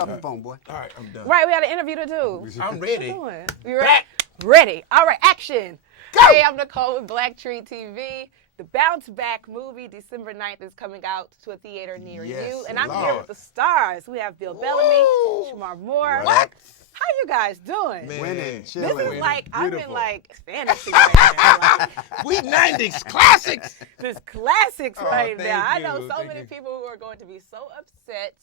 off the phone, boy. All right, I'm done. Right, we got an interview to do. I'm ready. What you doing? You ready? Ready. All right, action. Go. Hey, I'm Nicole with Black Tree TV. The Bounce Back movie, December 9th, is coming out to a theater near you. And I'm here with the stars. We have Bill Bellamy, Shamar Moore. What? How you guys doing? Man. Winning, This chilling. is like, I'm Beautiful. in like fantasy right now. Like, We 90s classics. this classics Oh, right thank now. I you, know so thank many you. people who are going to be so upset.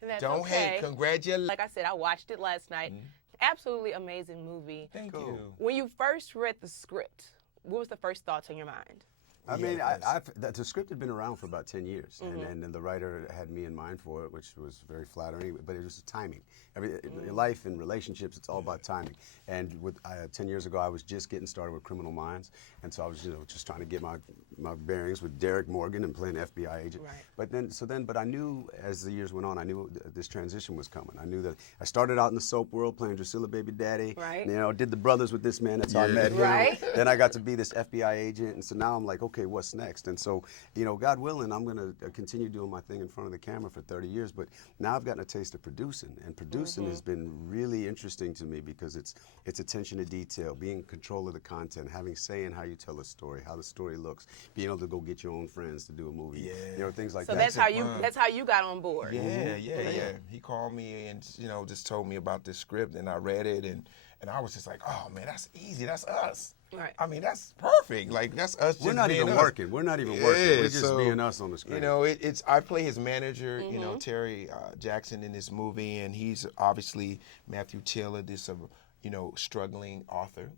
And that's Don't okay. hate. Congratulations. Like I said, I watched it last night. Absolutely amazing movie. Thank Cool. you. When you first read the script, what was the first thoughts on your mind? I mean, Yes. the script had been around for about 10 years, and the writer had me in mind for it, which was very flattering, but it was timing. In life and relationships, it's all about timing. And 10 years ago, I was just getting started with Criminal Minds, and so I was just trying to get my bearings with Derek Morgan and playing an FBI agent. Right. But I knew as the years went on, I knew this transition was coming. I knew that I started out in the soap world playing Drusilla Baby Daddy. Right. You know, did the Brothers with this man. That's how I met him. Right. Then I got to be this FBI agent, and so now I'm like, okay, what's next? And so, God willing, I'm going to continue doing my thing in front of the camera for 30 years. But now I've gotten a taste of producing, and producing has been really interesting to me because it's attention to detail, being in control of the content, having say in how you tell a story, how the story looks, being able to go get your own friends to do a movie, things like So that. that's how you got on board. Yeah. He called me and just told me about this script, and I read it, and I was just like, oh man, that's easy. That's us. Right. I mean, that's perfect. Like that's us. We're just not being even us. working. We're not even working. We're just so, being us on the screen. It's I play his manager, Terry Jackson in this movie, and he's obviously Matthew Taylor, this struggling author,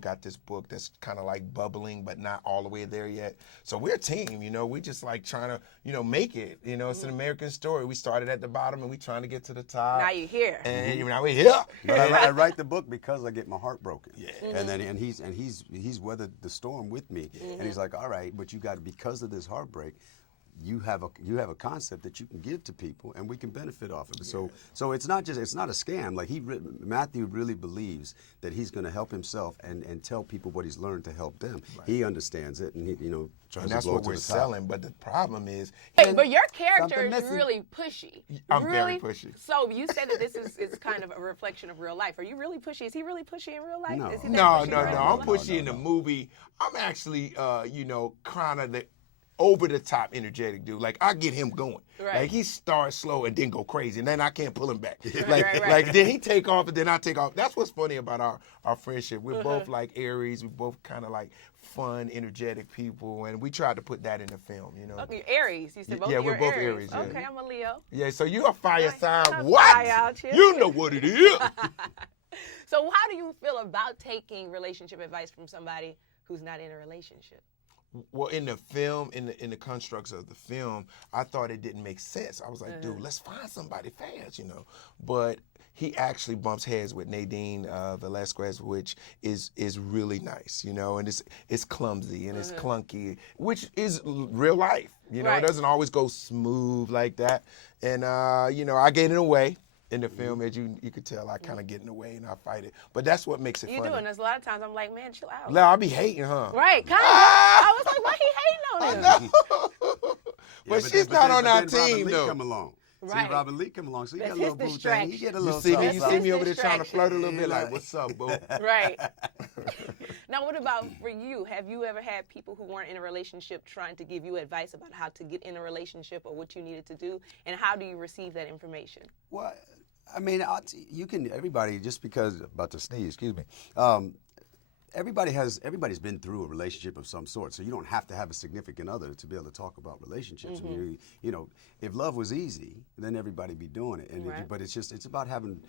got this book that's kind of like bubbling, but not all the way there yet. So we're a team, we just like trying to, make it. It's an American story. We started at the bottom and we trying to get to the top. Now you're here. And now we're here. But I write the book because I get my heart broken. Yeah. And he's weathered the storm with me. And he's like, all right, but you got to, because of this heartbreak, you have a concept that you can give to people, and we can benefit off of it. So it's not a scam. Like Matthew really believes that he's going to help himself and tell people what he's learned to help them. Right. He understands it, and he tries and to that's blow what to we're the top. selling. But the problem is, But your character Something is missing. really pushy. I'm really very pushy. So you said that this is kind of a reflection of real life. Are you really pushy? Is he really pushy in real life? No. Is he that No. pushy in real I'm life? pushy in the movie. I'm actually, kind of the over the top energetic dude. Like I get him going. Right. Like he starts slow and then go crazy, and then I can't pull him back. Right. Like then he take off and then I take off. That's what's funny about our friendship. We're both like Aries. We're both kind of like fun, energetic people, and we tried to put that in the film. Okay, Aries. You said both Yeah, of you we're are both Aries. Aries, yeah. Okay, I'm a Leo. Yeah. So you're a fire sign. I'm a What? fire out here. You know what it is. So how do you feel about taking relationship advice from somebody who's not in a relationship? Well, in the film, in the constructs of the film, I thought it didn't make sense. I was like, dude, let's find somebody fast, But he actually bumps heads with Nadine Velasquez, which is really nice, and it's clumsy and it's clunky, which is real life. Right. It doesn't always go smooth like that. And I get in the way. In the film, as you could tell, I kind of get in the way and I fight it. But that's what makes it You funny. do, and there's a lot of times I'm like, man, chill out. No, I be hating, huh? Right, kind of. I was like, why he hating on him? But she's not on our team, Robin Lee though. come along. Right. See, Robin Lee come along, so you That's got a little his boo thing. You distraction. get a You little see me, something, you see something. me over there trying to distraction. flirt a little bit, Yeah. like, what's up, boo? Right. Now, what about for you? Have you ever had people who weren't in a relationship trying to give you advice about how to get in a relationship or what you needed to do? And how do you receive that information? Well, I mean, everybody, just because, about to sneeze, excuse me. Everybody's been through a relationship of some sort, so you don't have to have a significant other to be able to talk about relationships. I mean, if love was easy, then everybody be doing it. And Right. but it's about having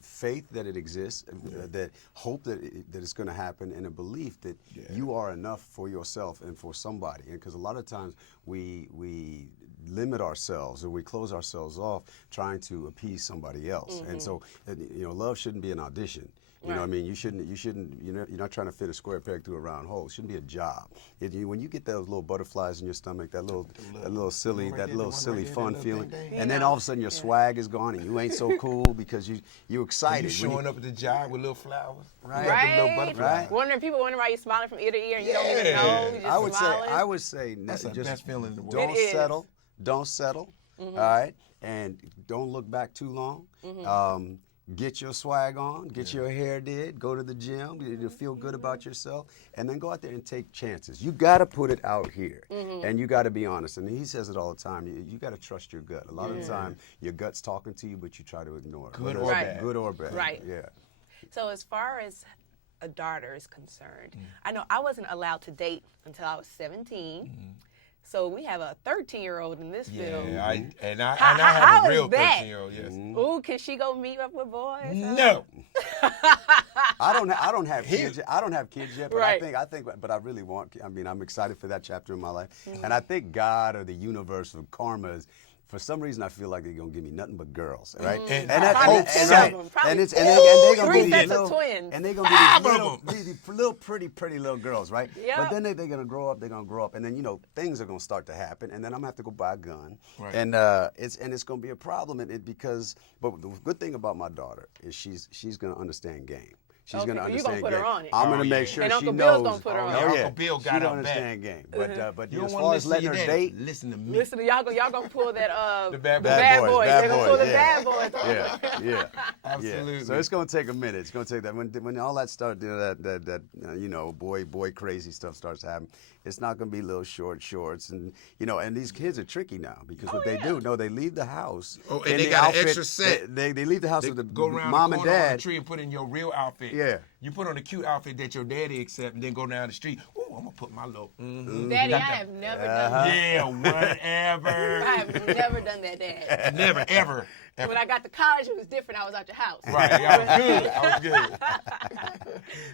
faith that it exists, that hope that it's going to happen, and a belief that you are enough for yourself and for somebody. And because a lot of times we limit ourselves or we close ourselves off trying to appease somebody else. And so, love shouldn't be an audition. You know what I mean? You shouldn't, you're not trying to fit a square peg through a round hole. It shouldn't be a job. When you get those little butterflies in your stomach, that little silly fun feeling, and then all of a sudden your swag is gone and you ain't so cool because you're excited. You showing up at the job with little flowers. Right. You got them little Right. butterflies. People wondering why you're smiling from ear to ear and you don't even know. You're just I would smiling. say, That's the best feeling in the world. don't It is. settle. Don't settle. All right. and don't look back too long. Mm-hmm. Get your swag on, get your hair did, go to the gym, you feel good about yourself, and then go out there and take chances. You got to put it out here, and you got to be honest. And he says it all the time. You got to trust your gut. A lot of the time, your gut's talking to you, but you try to ignore it. Good or bad. Good or bad. Right. Yeah. So as far as a daughter is concerned, I know I wasn't allowed to date until I was 17. So we have a 13-year-old in this film. Yeah, I have how a real is that? 13-year-old. Yes. Ooh, can she go meet up with boys? No. I don't have kids. I don't have kids yet, but Right. but I really want. I mean, I'm excited for that chapter in my life, and I think God or the universe or karma is. For some reason, I feel like they're gonna give me nothing but girls, right? And Probably so. seven of them. and Probably they're gonna three be sets these of little, twins. and they're gonna be Five these of little pretty little girls, right? Yep. But then they're gonna grow up. They're gonna grow up, and then things are gonna start to happen, and then I'm gonna have to go buy a gun, Right. and it's gonna be a problem. But the good thing about my daughter is she's gonna understand game. She's Okay, gonna you understand gonna put her game. on it. I'm gonna Oh, make yeah. sure And she Uncle knows. Bill's gonna put her on it. Oh Uncle yeah, Bill she got don't her understand game. But You don't as want far to as listen to letting your her daddy. date, Listen to me. Listen, y'all gonna pull that The bad bad boys. boys. Bad They're gonna pull boys, the yeah. bad boys. yeah. Absolutely. So it's gonna take a minute. It's gonna take that when all that start that boy crazy stuff starts happening. It's not gonna be little shorts and and these kids are tricky now because what they do, they leave the house. Oh, and in they the got an outfit, extra set. They leave the house They with the go around mom the and corner on the dad. tree and put in your real outfit. Yeah. You put on the cute outfit that your daddy accept, and then go down the street. Ooh, I'm gonna put my little. Daddy, I have never done that. Yeah, whatever. I have never done that, Dad. Never, ever. When I got to college, it was different. I was out your house. Right, I was good.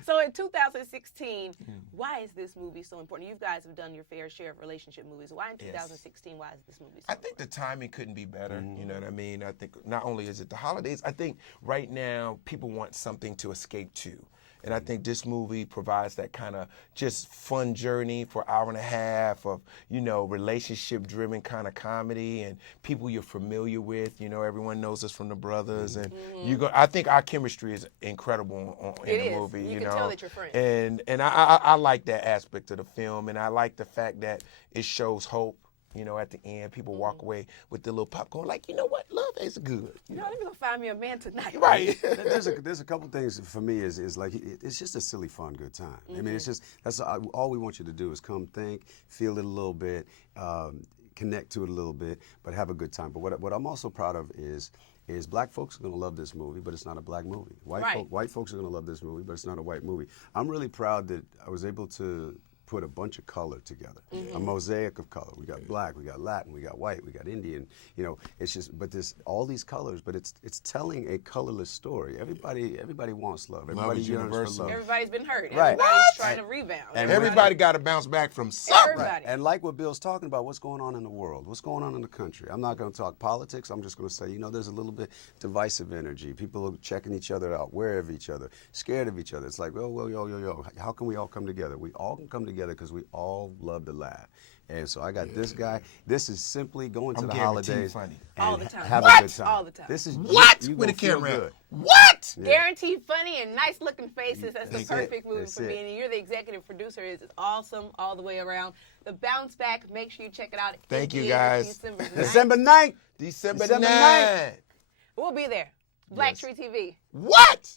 So in 2016, why is this movie so important? You guys have done your fair share of relationship movies. Why in 2016, why is this movie so I think the timing couldn't be better. You know what I mean? I think not only is it the holidays, I think right now people want something to escape to. And I think this movie provides that kind of just fun journey for an hour and a half of, relationship-driven kind of comedy and people you're familiar with. Everyone knows us from The Brothers. And I think our chemistry is incredible in the movie. You can tell that you're friends. And I like that aspect of the film. And I like the fact that it shows hope. At the end, people walk away with the little popcorn, like, you know what, love is good. Let me go find me a man tonight. Right. There's a couple things for me is like it's just a silly, fun, good time. I mean, that's all we want you to do is come think, feel it a little bit, connect to it a little bit, but have a good time. But what I'm also proud of is black folks are going to love this movie, but it's not a black movie. White folks are going to love this movie, but it's not a white movie. I'm really proud that I was able to put a bunch of color together, a mosaic of color. We got black, we got Latin, we got white, we got Indian. It's just, but there's all these colors, but it's telling a colorless story. Everybody wants love. Everybody is yearns for universal. love. Everybody's been hurt. Right. Everybody's trying to rebound. And Everybody got to bounce back from something. Everybody. And like what Bill's talking about, what's going on in the world, what's going on in the country. I'm not going to talk politics. I'm just going to say, there's a little bit divisive energy. People are checking each other out, wary of each other, scared of each other. It's like, yo. How can we all come together? We all can come together because we all love to laugh. And so I got this guy. This is simply going to the holidays funny. and All the time. have What? a good time. All the time. This is What? you With a gonna feel camera. good. What? Guaranteed funny and nice looking faces. That's the That's perfect it. movie That's for me. it. And you're the executive producer. It's awesome all the way around. The Bounce Back, make sure you check it out. Thank you, Theaters guys. December 9th. December 9th. December December 9th. We'll be there. Black Yes. Tree TV. What?